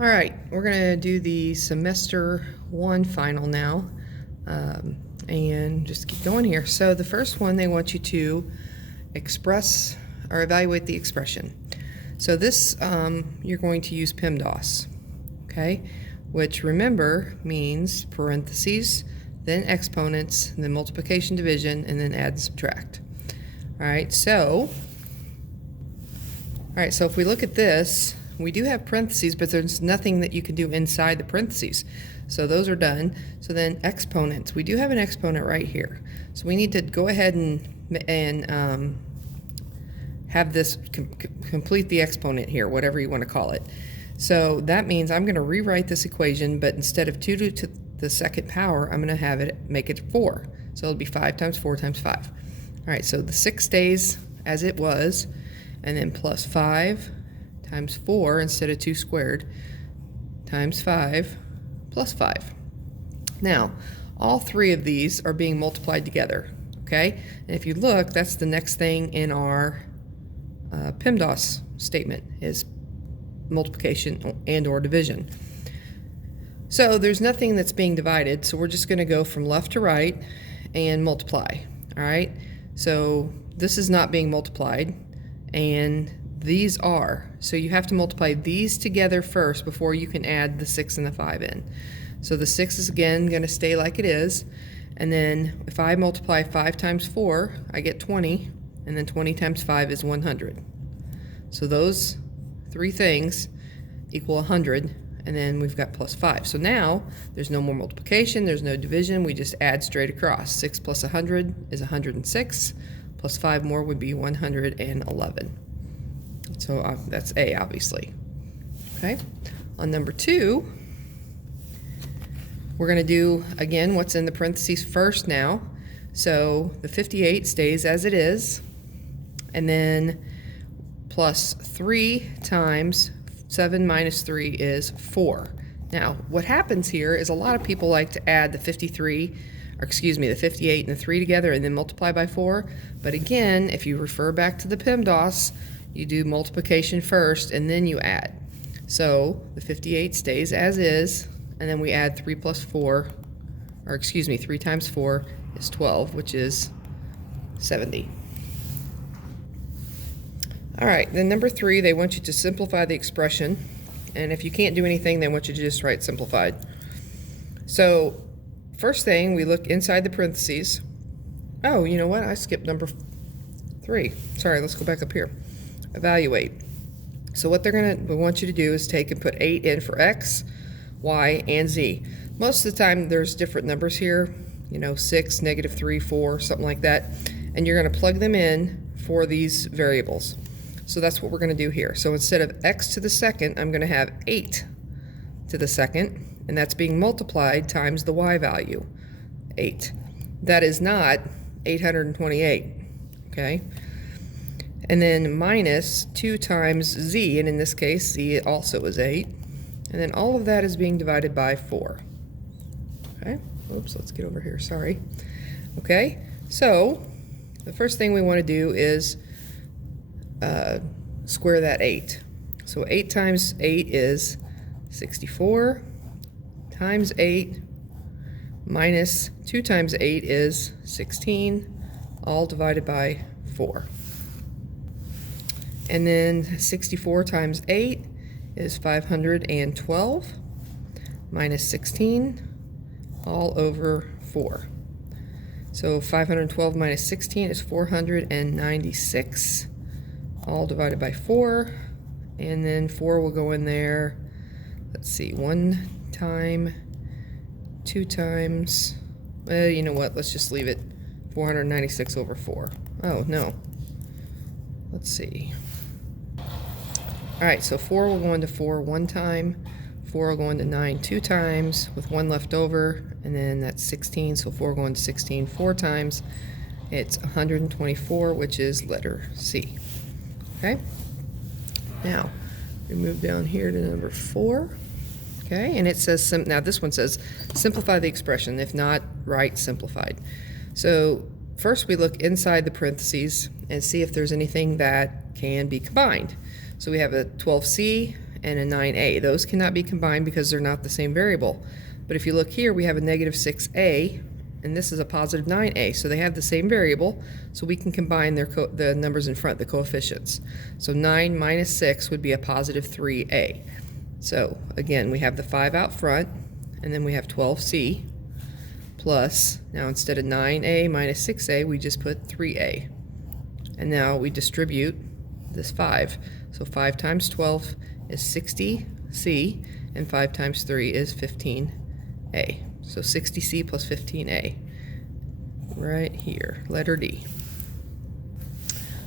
All right, we're going to do the semester 1 final now, and just keep going here. So the first one, they want you to express or evaluate the expression. So this, you're going to use Pemdas, okay, which remember means parentheses, then exponents, then multiplication, division, and then add and subtract. All right, so if we look at this, we do have parentheses, but there's nothing that you can do inside the parentheses. So those are done. So then exponents, we do have an exponent right here. So we need to go ahead and have this complete the exponent here, whatever you want to call it. So that means I'm going to rewrite this equation, but instead of 2 to the second power, I'm going to have it make it 4. So it'll be 5 times 4 times 5. All right, so the 6 stays as it was, and then plus 5 times 4 instead of 2 squared times 5 plus 5. Now, all three of these are being multiplied together, okay? And if you look, that's the next thing in our Pemdas statement is multiplication and or division. So there's nothing that's being divided, so we're just going to go from left to right and multiply, all right? So this is not being multiplied, and these are. So you have to multiply these together first before you can add the 6 and the 5 in. So the 6 is again going to stay like it is. And then if I multiply 5 times 4, I get 20. And then 20 times 5 is 100. So those three things equal 100. And then we've got plus 5. So now there's no more multiplication. There's no division. We just add straight across. 6 plus 100 is 106. Plus 5 more would be 111. So that's A, obviously. Okay. On number 2, we're going to do, again, what's in the parentheses first now. So the 58 stays as it is. And then plus 3 times 7 minus 3 is 4. Now, what happens here is a lot of people like to add the 58 and the 3 together and then multiply by 4. But again, if you refer back to the Pemdas, you do multiplication first and then you add. So the 58 stays as is, and then we add 3 times 4 is 12, which is 70. All right, then number 3, they want you to simplify the expression. And if you can't do anything, they want you to just write simplified. So first thing, we look inside the parentheses. Oh, you know what? I skipped number 3. Sorry, let's go back up here. Evaluate. So what we want you to do is take and put 8 in for x, y, and z. Most of the time there's different numbers here, 6, -3, 4, something like that, and you're going to plug them in for these variables. So that's what we're going to do here. So instead of x to the second, I'm going to have 8 to the second, and that's being multiplied times the y value, 8. That is not 828, okay? And then minus 2 times z, and in this case, z also is 8. And then all of that is being divided by 4. Okay, oops, let's get over here, sorry. Okay, so the first thing we want to do is square that 8. So 8 times 8 is 64 times 8 minus 2 times 8 is 16, all divided by 4. And then 64 times 8 is 512 minus 16 all over 4. So 512 minus 16 is 496 all divided by 4. And then 4 will go in there. Let's see, 1 time, 2 times. Well, you know what? Let's just leave it 496 over 4. Oh, no. Let's see. All right, so 4 will go into 4 1 time, 4 will go into 9 2 times, with 1 left over, and then that's 16, so 4 will go into 16 4 times. It's 124, which is letter C. Okay? Now, we move down here to number 4. Okay, and it says, now this one says, simplify the expression. If not, write simplified. So first we look inside the parentheses and see if there's anything that can be combined. So we have a 12c and a 9a. Those cannot be combined because they're not the same variable. But if you look here, we have a negative 6a, and this is a positive 9a, so they have the same variable, so we can combine the numbers in front, the coefficients. So 9 minus 6 would be a positive 3a. So again, we have the 5 out front, and then we have 12c, plus, now instead of 9a minus 6a, we just put 3a. And now we distribute this 5. So 5 times 12 is 60c, and 5 times 3 is 15a. So 60c plus 15a, right here, letter D.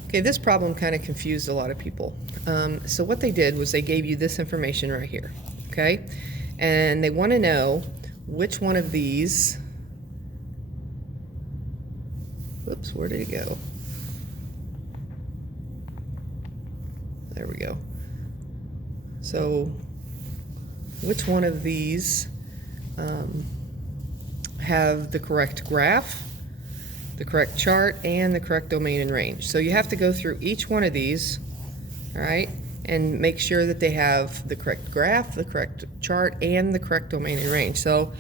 Okay, this problem kind of confused a lot of people. So what they did was they gave you this information right here, okay? And they want to know which one of these, whoops, where did it go? There we go. So which one of these have the correct graph, the correct chart, and the correct domain and range? So you have to go through each one of these, all right, and make sure that they have the correct graph, the correct chart, and the correct domain and range. So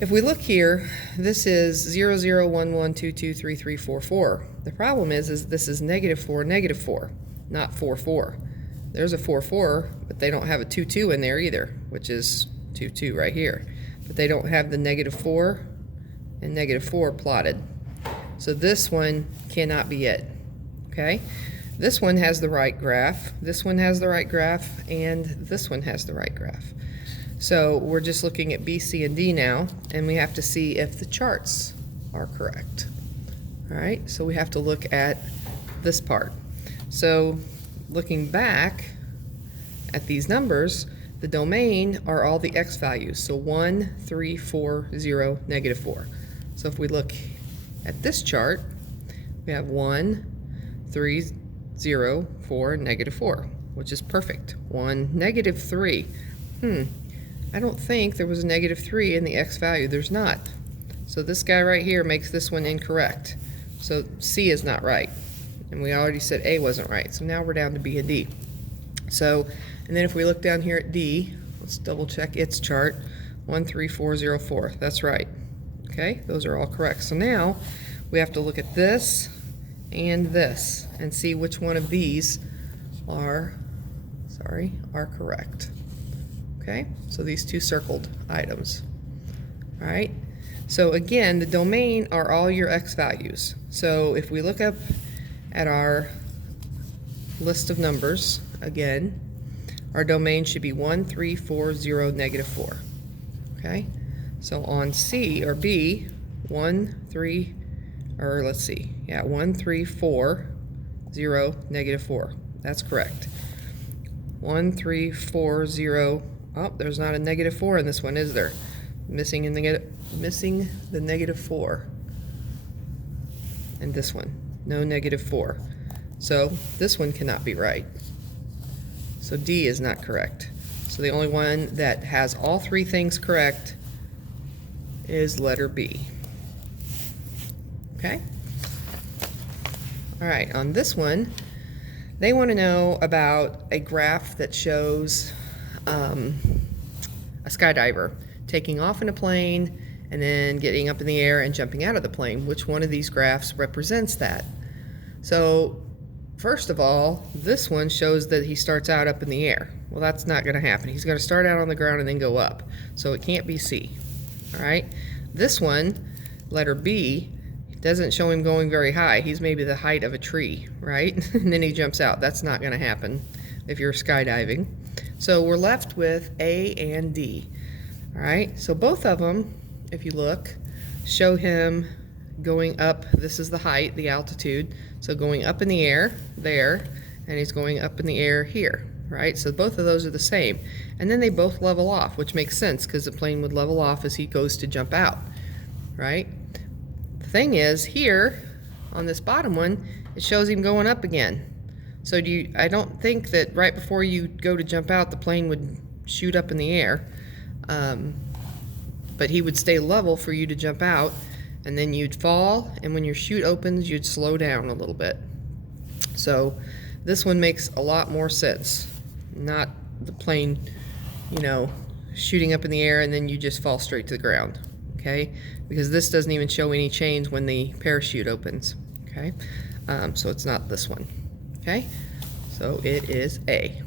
if we look here, this is 0, 0, 1, 1, 2, 2, 3, 3, 4, 4. The problem is this is negative 4, not 4, 4. There's a 4, 4, but they don't have a 2, 2 in there either, which is 2, 2 right here. But they don't have the negative 4 and negative 4 plotted. So this one cannot be it, okay? This one has the right graph, this one has the right graph, and this one has the right graph. So we're just looking at B, C, and D now, and we have to see if the charts are correct. All right, so we have to look at this part. So looking back at these numbers, the domain are all the x values. So 1, 3, 4, 0, negative 4. So if we look at this chart, we have 1, 3, 0, 4, negative 4, which is perfect. 1, negative 3. I don't think there was a negative 3 in the x value. There's not. So this guy right here makes this one incorrect. So C is not right. And we already said A wasn't right. So now we're down to B and D. So, and then if we look down here at D, let's double check its chart. 1, 3, 4, 0, 4. That's right. Okay, those are all correct. So now we have to look at this and see which one of these are correct. Okay, so these two circled items. All right, so again, the domain are all your x values. So if we look up at our list of numbers, again, our domain should be 1, 3, 4, 0, negative 4. Okay, so on C or B, 1, 3, or let's see, yeah, 1, 3, 4, 0, negative 4. That's correct. 1, 3, 4, 0. Oh, there's not a negative 4 in this one, is there? Missing the negative 4. And this one, no negative 4. So this one cannot be right. So D is not correct. So the only one that has all three things correct is letter B. Okay? All right, on this one, they want to know about a graph that shows a skydiver taking off in a plane and then getting up in the air and jumping out of the plane. Which one of these graphs represents that? So first of all, this one shows that he starts out up in the air. Well, that's not going to happen. He's going to start out on the ground and then go up. So it can't be C. All right. This one, letter B, doesn't show him going very high. He's maybe the height of a tree, right? And then he jumps out. That's not going to happen if you're skydiving. So we're left with A and D. All right. So both of them, if you look, show him going up. This is the height, the altitude. So going up in the air there, and he's going up in the air here, right? So both of those are the same. And then they both level off, which makes sense because the plane would level off as he goes to jump out, right? The thing is, here on this bottom one, it shows him going up again. So I don't think that right before you go to jump out, the plane would shoot up in the air. But he would stay level for you to jump out, and then you'd fall, and when your chute opens, you'd slow down a little bit. So this one makes a lot more sense. Not the plane, you know, shooting up in the air and then you just fall straight to the ground, okay? Because this doesn't even show any chains when the parachute opens, okay? So it's not this one, okay? So it is A.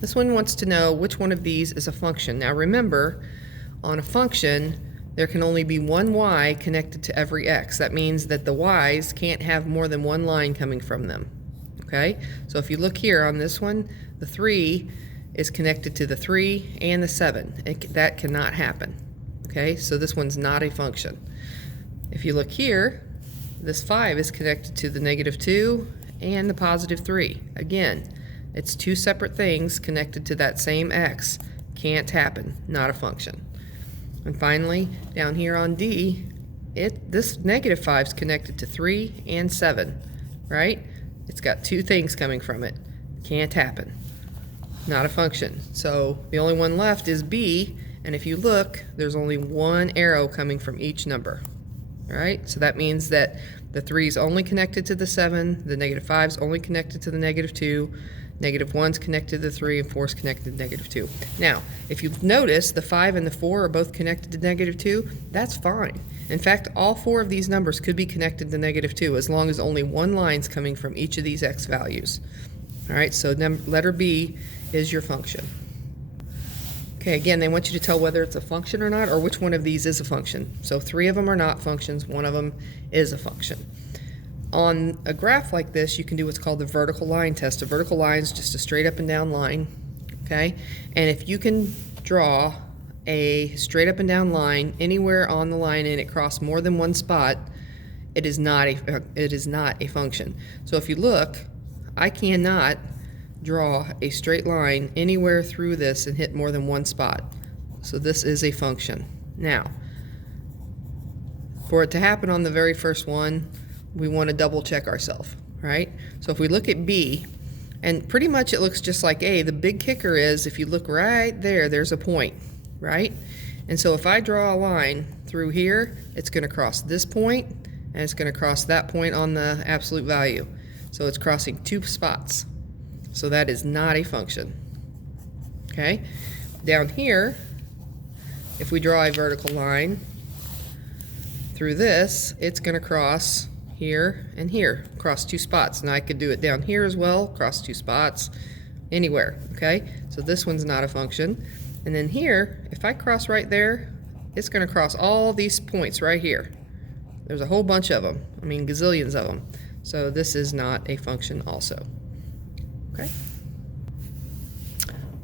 This one wants to know which one of these is a function. Now remember, on a function, there can only be one y connected to every x. That means that the y's can't have more than one line coming from them, okay? So if you look here on this one, the 3 is connected to the 3 and the 7. That cannot happen, okay? So this one's not a function. If you look here, this 5 is connected to the -2 and the +3. Again, it's two separate things connected to that same x. Can't happen, not a function. And finally, down here on D, this -5 is connected to 3 and 7, right? It's got two things coming from it. Can't happen, not a function. So the only one left is B, and if you look, there's only one arrow coming from each number, all right? So that means that the 3 is only connected to the 7, the -5 is only connected to the -2, -1's connected to the 3, and 4 is connected to -2. Now, if you notice, the 5 and the 4 are both connected to -2. That's fine. In fact, all 4 of these numbers could be connected to -2 as long as only one line is coming from each of these x values. All right, so letter B is your function. Okay, again, they want you to tell whether it's a function or not, or which one of these is a function. So 3 of them are not functions, one of them is a function. On a graph like this, you can do what's called the vertical line test. A vertical line is just a straight up and down line, okay? And if you can draw a straight up and down line anywhere on the line and it crosses more than one spot, it is not a function. So if you look, I cannot draw a straight line anywhere through this and hit more than one spot. So this is a function. Now, for it to happen on the very first one, we want to double check ourselves, right? So if we look at B, and pretty much it looks just like A, the big kicker is if you look right there, there's a point, right? And so if I draw a line through here, it's going to cross this point, and it's going to cross that point on the absolute value. So it's crossing two spots. So that is not a function, okay? Down here, if we draw a vertical line through this, it's going to cross here and here, cross two spots. And I could do it down here as well, cross two spots, anywhere, okay? So this one's not a function. And then here, if I cross right there, it's going to cross all these points right here. There's a whole bunch of them, I mean gazillions of them. So this is not a function also, okay?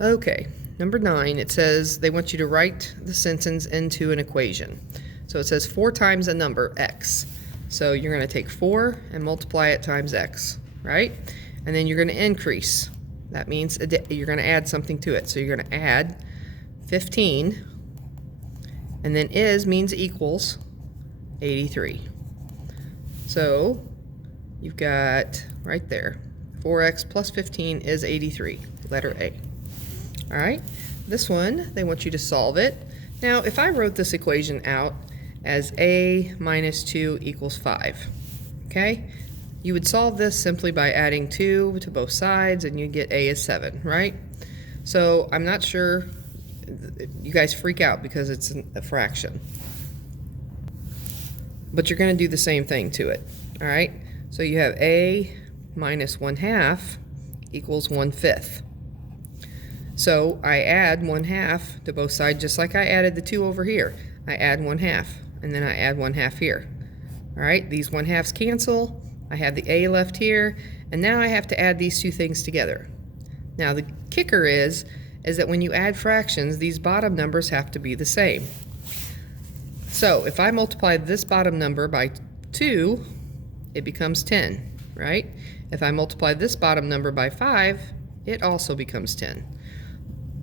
Okay, number 9, it says they want you to write the sentence into an equation. So it says 4 times a number, x. So you're going to take 4 and multiply it times x, right? And then you're going to increase. That means you're going to add something to it. So you're going to add 15, and then is means equals 83. So you've got right there, 4x plus 15 is 83, letter A. All right, this one, they want you to solve it. Now, if I wrote this equation out as A minus 2 equals 5, okay? You would solve this simply by adding 2 to both sides, and you get A is 7, right? So I'm not sure, you guys freak out because it's a fraction. But you're going to do the same thing to it, all right? So you have A minus 1/2 equals 1/5. So I add 1/2 to both sides, just like I added the 2 over here. I add 1/2, and then I add 1/2 here. All right, these 1/2s cancel. I have the A left here, and now I have to add these two things together. Now the kicker is that when you add fractions, these bottom numbers have to be the same. So if I multiply this bottom number by 2, it becomes 10, right? If I multiply this bottom number by 5, it also becomes 10.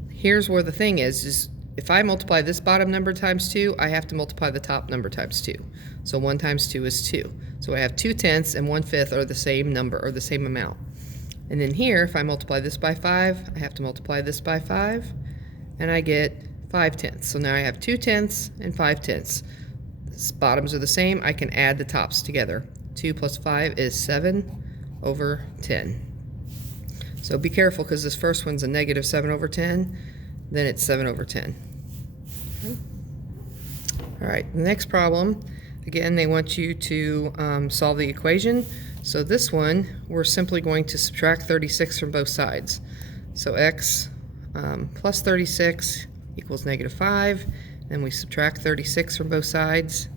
Here's where the thing is if I multiply this bottom number times 2, I have to multiply the top number times 2. So 1 times 2 is 2. So I have 2/10 and 1/5 are the same number, or the same amount. And then here, if I multiply this by 5, I have to multiply this by 5, and I get 5/10. So now I have 2/10 and 5/10. The bottoms are the same. I can add the tops together. 2 plus 5 is 7/10. So be careful, because this first one's a negative 7 over 10, then it's 7 over 10. Okay. All right, the next problem, again, they want you to solve the equation. So this one, we're simply going to subtract 36 from both sides. So x plus 36 equals negative 5. Then we subtract 36 from both sides.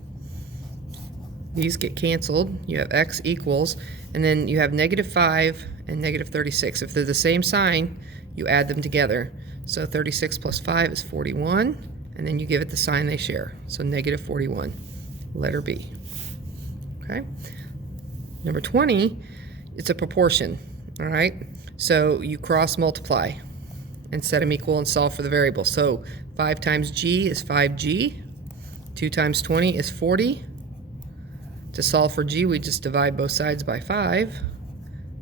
These get canceled. You have x equals, and then you have negative 5 and negative 36. If they're the same sign, you add them together. So 36 plus 5 is 41, and then you give it the sign they share. So negative 41, letter B. Okay. Number 20, it's a proportion, all right? So you cross multiply and set them equal and solve for the variable. So 5 times g is 5g. 2 times 20 is 40. To solve for g, we just divide both sides by 5,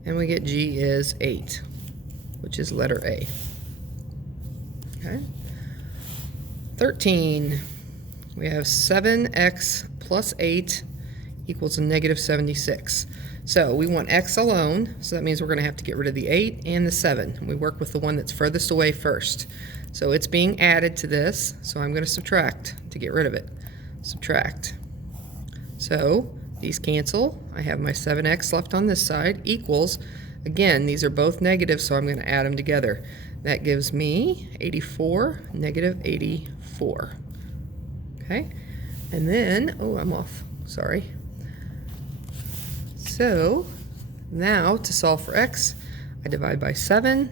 and we get g is 8, which is letter A. Okay. 13, we have 7x plus 8 equals a negative 76. So we want x alone, so that means we're going to have to get rid of the 8 and the 7. We work with the one that's furthest away first. So it's being added to this, so I'm going to subtract to get rid of it. Subtract. So these cancel. I have my 7x left on this side equals, again, these are both negative, so I'm going to add them together. That gives me 84, negative 84. Okay, and then, oh, I'm off, sorry. So now to solve for x, I divide by 7,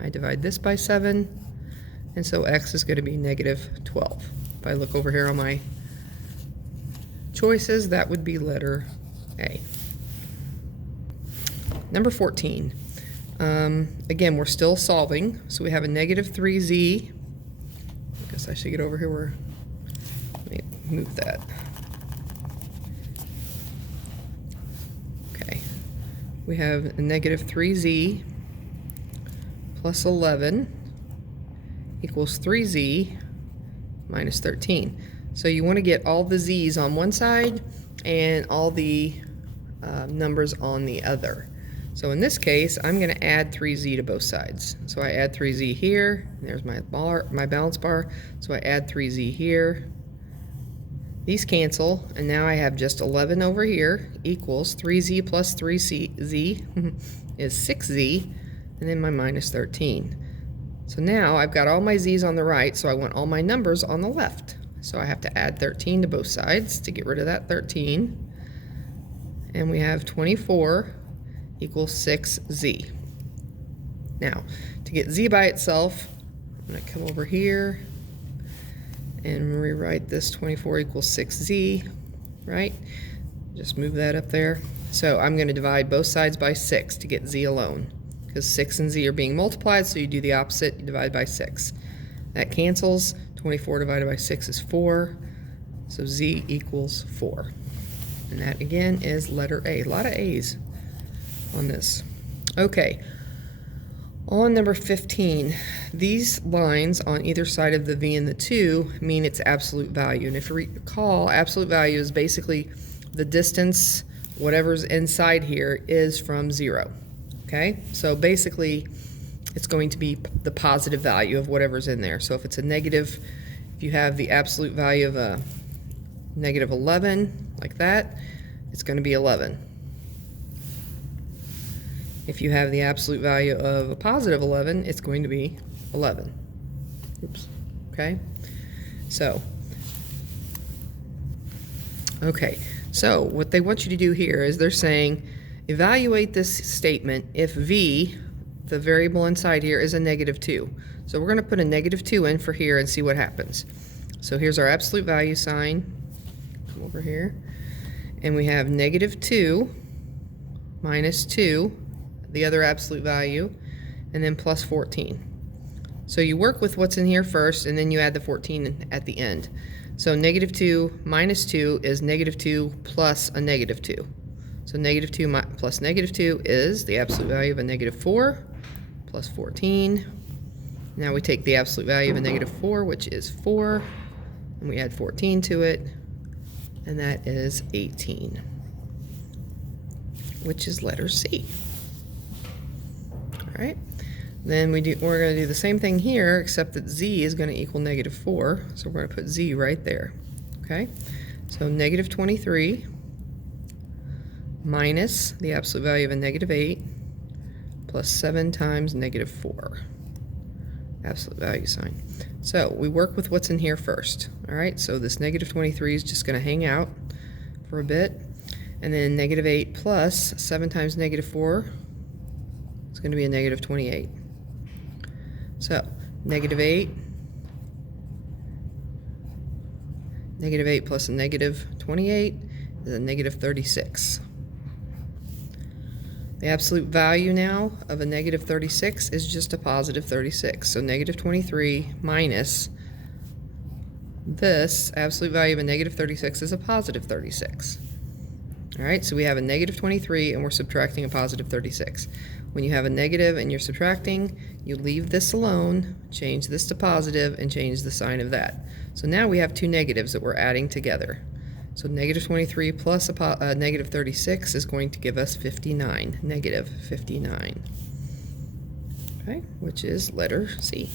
I divide this by 7, and so x is going to be negative 12. If I look over here on my choices, that would be letter A. Number 14. Again, we're still solving, so we have a negative 3z. I guess I should get over here where, let me move that. Okay, we have a negative 3z plus 11 equals 3z minus 13. So you want to get all the z's on one side and all the numbers on the other. So in this case, I'm going to add 3z to both sides. So I add 3z here. There's my bar, my balance bar. So I add 3z here. These cancel, and now I have just 11 over here equals 3z plus 3z is 6z, and then my minus 13. So now I've got all my z's on the right, so I want all my numbers on the left. So I have to add 13 to both sides to get rid of that 13. And we have 24 equals 6z. Now, to get z by itself, I'm going to come over here and rewrite this 24 equals 6z, right? Just move that up there. So I'm going to divide both sides by 6 to get z alone, because 6 and z are being multiplied, so you do the opposite, you divide by 6. That cancels. 24 divided by 6 is 4, so z equals 4. And that, again, is letter A. A lot of A's on this. Okay, on number 15, these lines on either side of the v and the 2 mean its absolute value. And if you recall, absolute value is basically the distance, whatever's inside here, is from 0. Okay, so basically it's going to be the positive value of whatever's in there. So if it's a negative, if you have the absolute value of a negative 11, like that, it's going to be 11. If you have the absolute value of a positive 11, it's going to be 11. Oops. Okay? So, okay. So what they want you to do here is they're saying, evaluate this statement if v, the variable inside here, is a negative 2. So we're going to put a negative 2 in for here and see what happens. So here's our absolute value sign. Come over here. And we have negative 2 minus 2, the other absolute value, and then plus 14. So you work with what's in here first, and then you add the 14 at the end. So negative 2 minus 2 is negative 2 plus a negative 2. So negative 2 plus negative 2 is the absolute value of a negative 4 plus 14. Now we take the absolute value of a negative 4, which is 4, and we add 14 to it, and that is 18, which is letter C. All All right. Then we're going to do the same thing here, except that z is going to equal -4. So we're going to put z right there. Okay. So -23 minus the absolute value of a -8 plus 7 times -4. Absolute value sign. So we work with what's in here first. All right. So this -23 is just going to hang out for a bit. And then -8 plus 7 times -4 is going to be a -28. So -8 plus a -28 is a -36. The absolute value now of a -36 is just a +36. So -23 minus this absolute value of a -36 is a +36. All right, so we have a -23 and we're subtracting a +36. When you have a negative and you're subtracting, you leave this alone, change this to positive, and change the sign of that. So now we have two negatives that we're adding together. So -23 plus a -36 is going to give us 59, -59. Okay, which is letter C.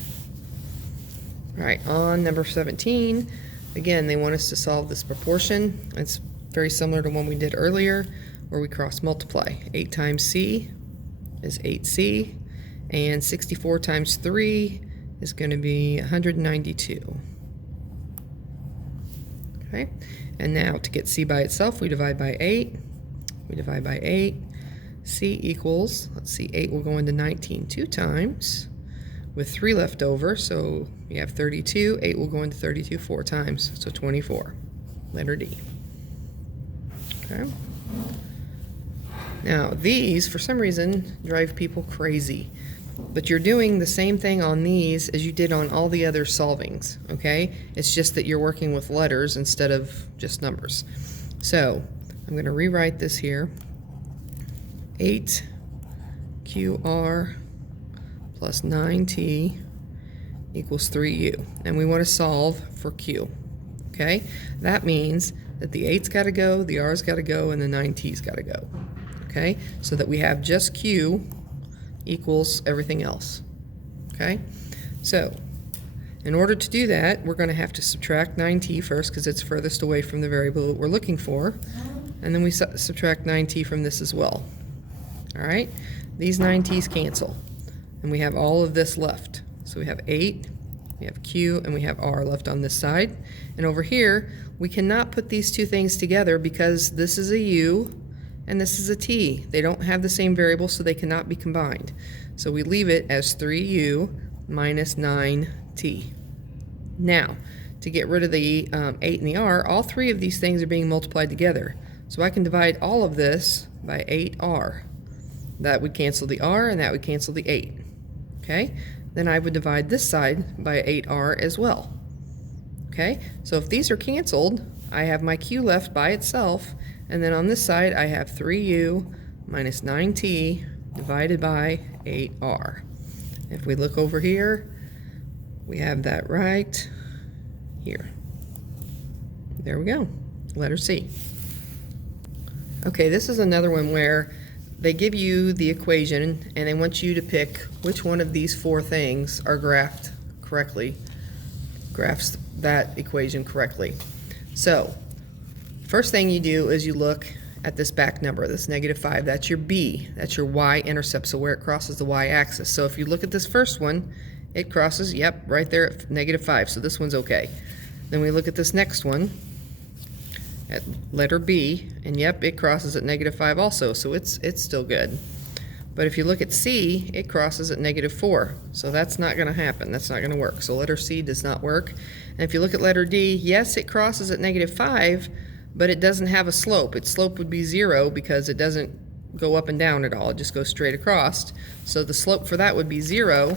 All right, on number 17, again, they want us to solve this proportion. It's very similar to one we did earlier, where we cross multiply. 8 times C is 8C, and 64 times 3 is going to be 192. Okay, and now to get C by itself, we divide by 8. We divide by 8. C equals, let's see, 8 will go into 19 2 times, with 3 left over, so you have 32. 8 will go into 32 4 times, so 24. Letter D. Okay. Now, these, for some reason, drive people crazy. But you're doing the same thing on these as you did on all the other solvings, okay? It's just that you're working with letters instead of just numbers. So, I'm going to rewrite this here. 8QR plus 9T equals 3U. And we want to solve for Q, okay? That means that the 8's got to go, the R's got to go, and the 9T's got to go. Okay, so that we have just Q equals everything else. Okay, so in order to do that, we're going to have to subtract 9T first because it's furthest away from the variable that we're looking for, and then we subtract 9T from this as well. All right, these 9T's cancel, and we have all of this left. So we have 8, we have Q, and we have R left on this side. And over here, we cannot put these two things together because this is a U and this is a T. They don't have the same variable, so they cannot be combined. So we leave it as 3U minus 9T. Now, to get rid of the 8 and the R, all three of these things are being multiplied together. So I can divide all of this by 8R. That would cancel the R, and that would cancel the 8. Okay? Then I would divide this side by 8R as well. Okay? So if these are canceled, I have my Q left by itself, and then on this side I have 3U minus 9T divided by 8R. If we look over here, we have that right here. There we go. Letter C. Okay, this is another one where they give you the equation and they want you to pick which one of these four things are graphed correctly, graphs that equation correctly. So, first thing you do is you look at this back number, this -5. That's your B. That's your y-intercept, so where it crosses the y-axis. So if you look at this first one, it crosses, yep, right there at -5, so this one's okay. Then we look at this next one, at letter B, and yep, it crosses at -5 also, so it's still good. But if you look at C, it crosses at -4, so that's not going to happen. That's not going to work. So letter C does not work. And if you look at letter D, yes, it crosses at -5, but it doesn't have a slope. Its slope would be 0 because it doesn't go up and down at all. It just goes straight across. So the slope for that would be 0.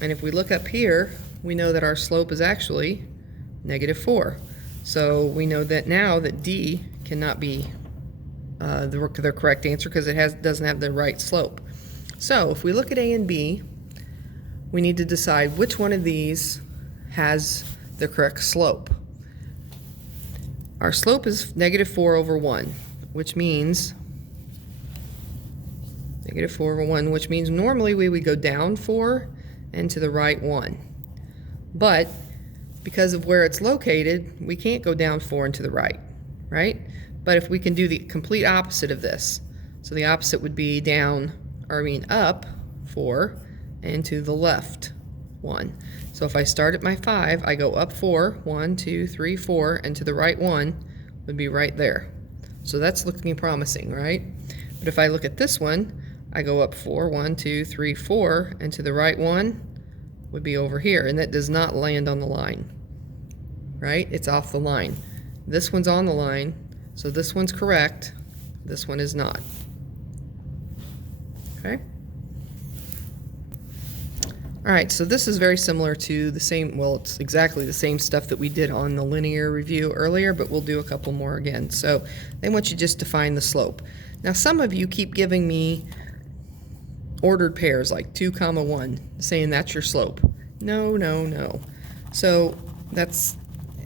And if we look up here, we know that our slope is actually -4. So we know that now that D cannot be the correct answer because it doesn't have the right slope. So if we look at A and B, we need to decide which one of these has the correct slope. Our slope is -4/1, which means Negative 4 over 1, which means normally we would go down 4 and to the right 1. But because of where it's located, we can't go down 4 and to the right, right? But if we can do the complete opposite of this, so the opposite would be down, or I mean up 4 and to the left 1. So if I start at my 5, I go up 4, 1, 2, 3, 4, and to the right 1 would be right there. So that's looking promising, right? But if I look at this one, I go up 4, 1, 2, 3, 4, and to the right 1 would be over here, and that does not land on the line, right? It's off the line. This one's on the line, so this one's correct, this one is not. Okay? All right, so this is very similar to the same, well, it's exactly the same stuff that we did on the linear review earlier, but we'll do a couple more again. So they want you just to find the slope. Now some of you keep giving me ordered pairs like 2, 1, saying that's your slope. No, no, no. So that's,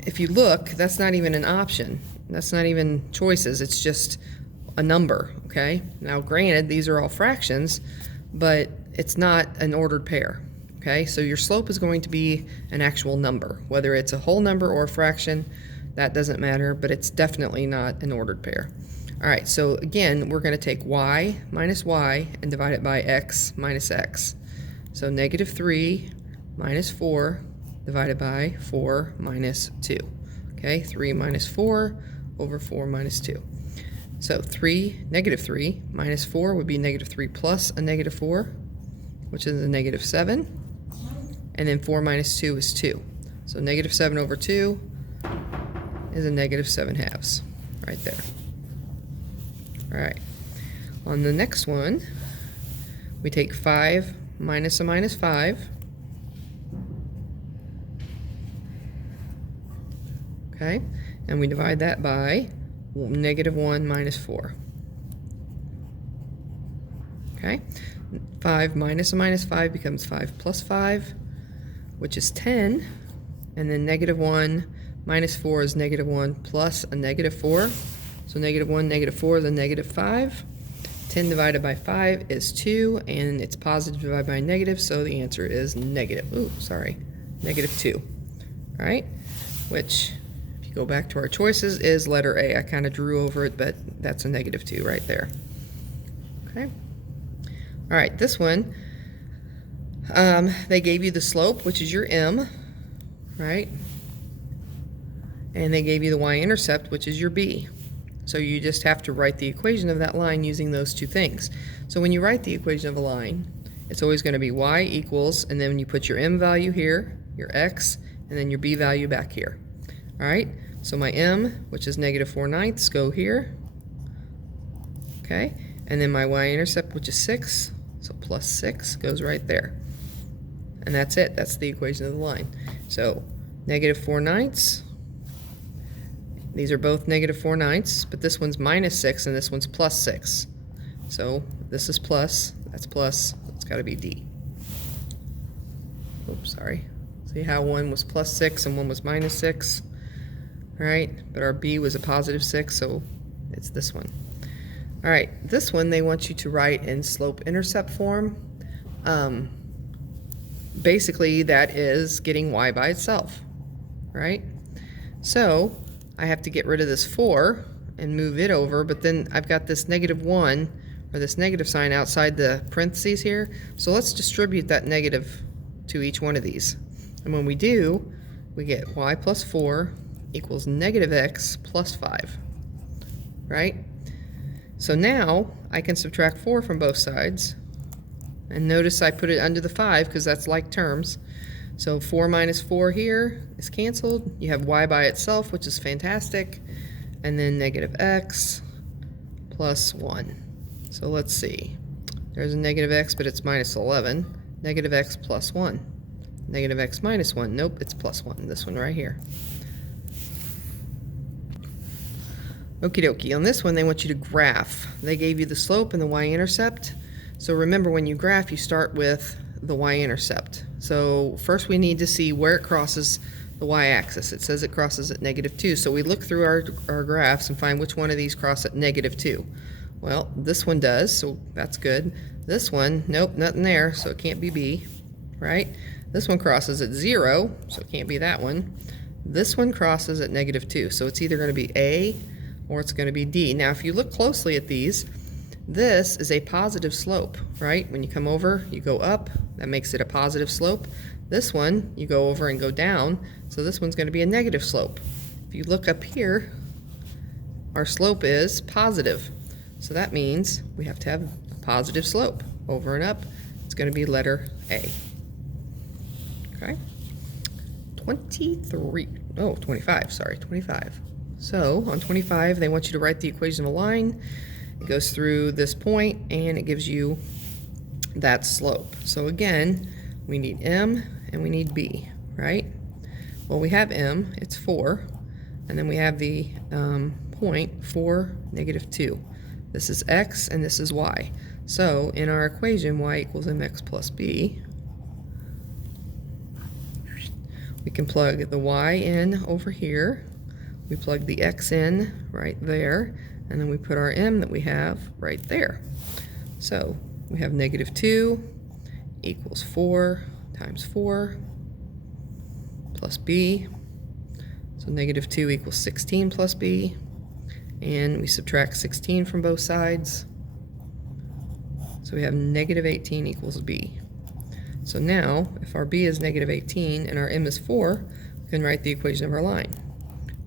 if you look, that's not even an option. That's not even choices, it's just a number, okay? Now granted, these are all fractions, but it's not an ordered pair. Okay, so your slope is going to be an actual number. Whether it's a whole number or a fraction, that doesn't matter, but it's definitely not an ordered pair. All right, so again, we're going to take y minus y and divide it by x minus x. So negative 3 minus 4 divided by 4 minus 2. Okay, 3 minus 4 over 4 minus 2. So negative 3 minus 4 would be negative 3 plus a negative 4, which is a negative 7. And then 4 minus 2 is 2. So negative 7 over 2 is a negative 7/2, right there. All right. On the next one, we take 5 minus a minus 5. Okay, and we divide that by negative 1 minus 4. Okay, 5 minus a minus 5 becomes 5 plus 5, which is 10, and then negative 1 minus 4 is negative 1 plus a negative 4. So negative 1, negative 4 is a negative 5. 10 divided by 5 is 2, and it's positive divided by negative, so the answer is negative. Ooh, sorry, negative 2. All right, which, if you go back to our choices, is letter A. I kind of drew over it, but that's a negative 2 right there. Okay. All right, this one, they gave you the slope, which is your m, right? And they gave you the y-intercept, which is your b. So you just have to write the equation of that line using those two things. So when you write the equation of a line, it's always going to be y equals, and then when you put your m value here, your x, and then your b value back here. All right, so my m, which is negative 4/9, go here. Okay, and then my y-intercept, which is 6, so plus 6 goes right there. And that's it. That's the equation of the line. So negative 4/9. These are both negative 4/9, but this one's minus 6 and this one's plus 6. So this is plus, that's plus, it's got to be D. Oops, sorry. See how one was plus 6 and one was minus 6? All right, but our B was a positive 6, so it's this one. All right, this one they want you to write in slope-intercept form. Basically, that is getting y by itself, right? So I have to get rid of this 4 and move it over, but then I've got this negative 1, or this negative sign outside the parentheses here. So let's distribute that negative to each one of these. And when we do, we get y plus 4 equals negative x plus 5, right? So now I can subtract 4 from both sides. And notice I put it under the 5 because that's like terms. So 4 minus 4 here is canceled. You have y by itself, which is fantastic. And then negative x plus 1. So let's see. There's a negative x, but it's minus 11. Negative x plus 1. Negative x minus 1. Nope, it's plus 1. This one right here. Okie dokie. On this one, they want you to graph. They gave you the slope and the y-intercept. So remember, when you graph, you start with the y-intercept. So first we need to see where it crosses the y-axis. It says it crosses at -2. So we look through our graphs and find which one of these cross at -2. Well, this one does, so that's good. This one, nope, nothing there, so it can't be B, right? This one crosses at 0, so it can't be that one. This one crosses at -2, so it's either going to be A or it's going to be D. Now, if you look closely at these, this is a positive slope, right? When you come over, you go up, that makes it a positive slope. This one, you go over and go down, so this one's going to be a negative slope. If you look up here, our slope is positive. So that means we have to have a positive slope. Over and up, it's going to be letter A. Okay? 25, sorry, 25. So on 25, they want you to write the equation of a line. It goes through this point, and it gives you that slope. So again, we need M and we need B, right? Well, we have M, it's 4, and then we have the point 4, -2. This is x and this is y. So in our equation, y equals mx plus b, we can plug the y in over here, we plug the x in right there, and then we put our m that we have right there. So we have -2 equals 4 times 4 plus b. So -2 equals 16 plus b. And we subtract 16 from both sides. So we have -18 equals b. So now, if our b is -18 and our m is 4, we can write the equation of our line.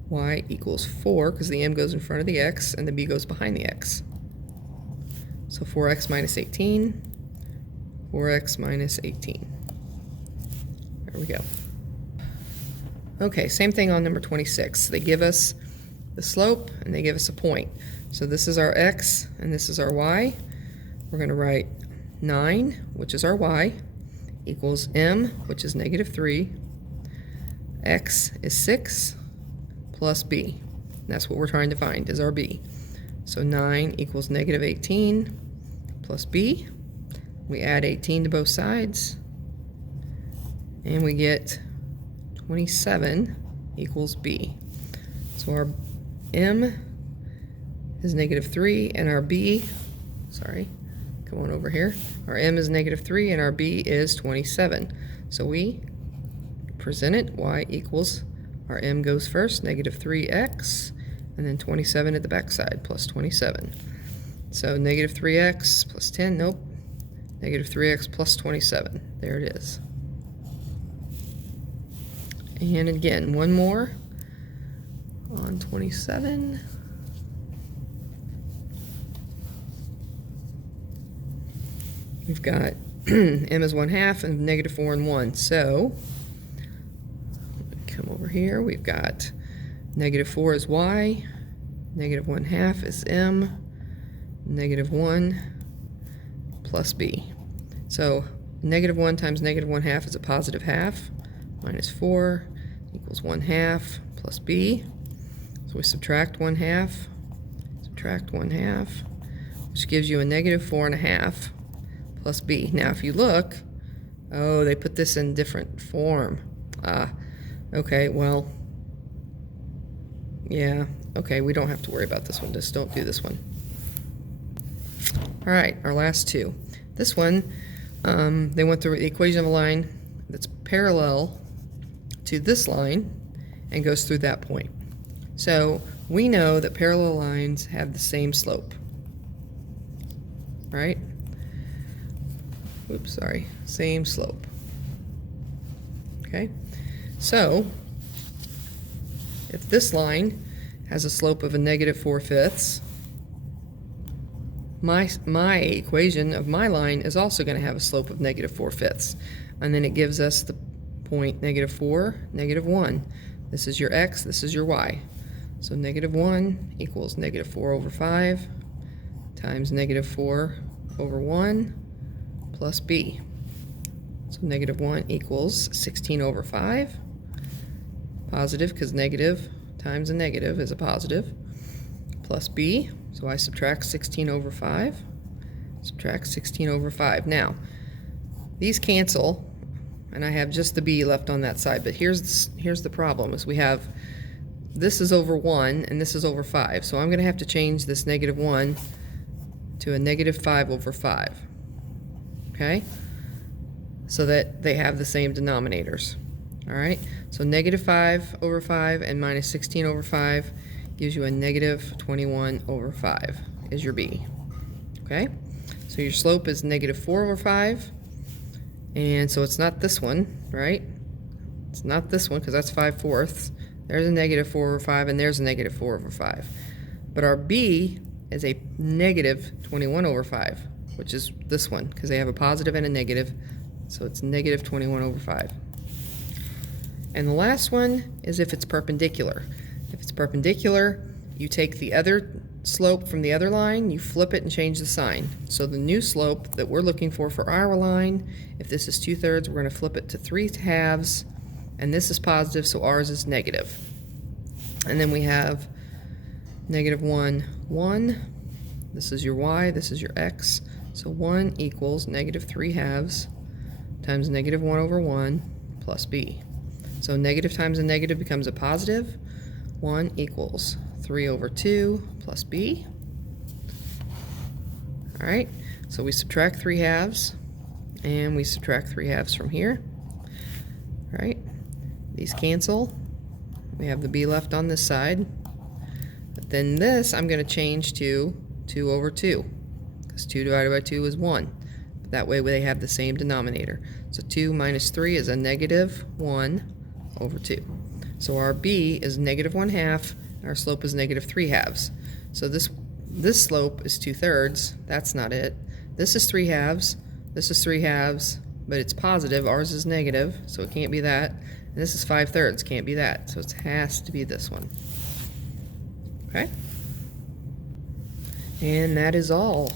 Y equals 4, because the m goes in front of the x and the b goes behind the x. So 4x minus 18, 4x minus 18. There we go. Okay, same thing on number 26. They give us the slope and they give us a point. So this is our x and this is our y. We're going to write 9, which is our y, equals m, which is -3. X is 6 plus b. And that's what we're trying to find, is our b. So 9 equals -18 plus b. We add 18 to both sides, and we get 27 equals b. So our m is -3, and our b, sorry, come on over here. Our m is -3, and our b is 27. So we present it, y equals, our m goes first, -3x, and then 27 at the back side, plus 27. So -3x plus 10, nope, -3x plus 27. There it is. And again, one more on 27. We've got m is 1/2 and -4 and 1. So come over here. We've got -4 is y, -1/2 is m, -1 plus b. So -1 times -1/2 is a positive half, minus 4 equals 1/2 plus b. So we subtract 1/2, subtract 1/2, which gives you a -4.5 plus b. Now if you look, oh, they put this in different form. Okay, well, yeah, okay, we don't have to worry about this one. Just don't do this one. All right, our last two. This one, they went through the equation of a line that's parallel to this line and goes through that point. So we know that parallel lines have the same slope, right? Oops, sorry, same slope. Okay, so if this line has a slope of a -4/5, my equation of my line is also going to have a slope of -4/5, and then it gives us the point -4, -1. This is your x, this is your y. So -1 equals -4/5 times -4/1 plus b. So -1 equals 16/5. Positive, because negative times a negative is a positive, plus b. So I subtract 16/5. Subtract 16/5. Now, these cancel, and I have just the b left on that side. But here's the problem: is we have this is over 1 and this is over 5. So I'm going to have to change this -1 to a negative 5 over 5. Okay? So that they have the same denominators. All right? So negative 5 over 5 and minus 16 over 5 gives you a negative 21 over 5 is your b. Okay? So your slope is negative 4 over 5. And so it's not this one, right? It's not this one because that's 5/4. There's a negative 4 over 5 and there's a negative 4 over 5. But our b is a negative 21 over 5, which is this one because they have a positive and a negative. So it's negative 21 over 5. And the last one is if it's perpendicular. If it's perpendicular, you take the other slope from the other line, you flip it and change the sign. So the new slope that we're looking for our line, if this is 2/3, we're going to flip it to 3/2, and this is positive, so ours is negative. And then we have negative 1, 1. This is your y, this is your x. So 1 equals negative 3/2 times negative 1 over 1 plus b. So negative times a negative becomes a positive. 1 equals 3 over 2 plus b. All right, so we subtract 3/2 and we subtract 3/2 from here. All right, these cancel. We have the b left on this side. But then this I'm going to change to 2 over 2 because 2 divided by 2 is 1. But that way they have the same denominator. So 2 minus 3 is a negative 1 over 2. So our b is negative 1/2. Our slope is negative 3/2. So this slope is 2/3. That's not it. This is 3/2. This is 3/2, but it's positive. Ours is negative, so it can't be that. And this is 5/3. Can't be that. So it has to be this one. Okay? And that is all.